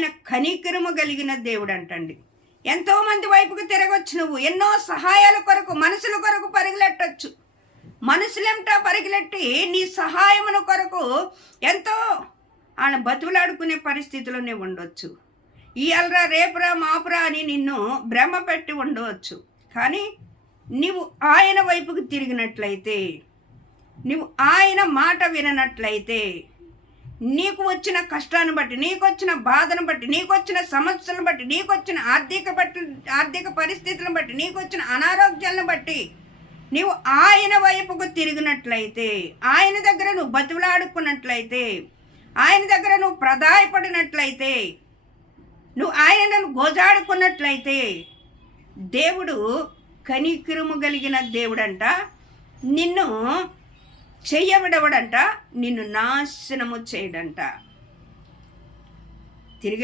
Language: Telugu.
ఆయన కనికరము కలిగిన దేవుడు అంటండి. ఎంతోమంది వైపుకు తిరగొచ్చు నువ్వు, ఎన్నో సహాయాల కొరకు మనుషుల కొరకు పరిగెట్టచ్చు. మనుషులంటా పరిగెట్టి నీ సహాయమున కొరకు ఎంతో ఆయన బతులాడుకునే పరిస్థితిలో నువ్వు ఉండొచ్చు. ఇయాలరా రేపురా మాపురా అని నిన్ను భ్రమ పెట్టి ఉండవచ్చు. కానీ నీవు ఆయన వైపుకు తిరిగినట్లయితే, నువ్వు ఆయన మాట విననట్లయితే, నీకు వచ్చిన కష్టాన్ని బట్టి, నీకు వచ్చిన బాధను బట్టి, నీకు వచ్చిన సమస్యలను బట్టి, నీకు వచ్చిన ఆర్థిక పరిస్థితులను బట్టి, నీకు వచ్చిన అనారోగ్యాలను బట్టి నీవు ఆయన వైపుకు తిరిగినట్లయితే, ఆయన దగ్గర నువ్వు బతులాడుకున్నట్లయితే, ఆయన దగ్గర నువ్వు ప్రదాయపడినట్లయితే, నువ్వు ఆయనను గోజాడుకున్నట్లయితే, దేవుడు కనికరము కలిగిన దేవుడంట. నిన్ను చెయ్యబడవడంట, నిన్ను నాశనము చేయడంట.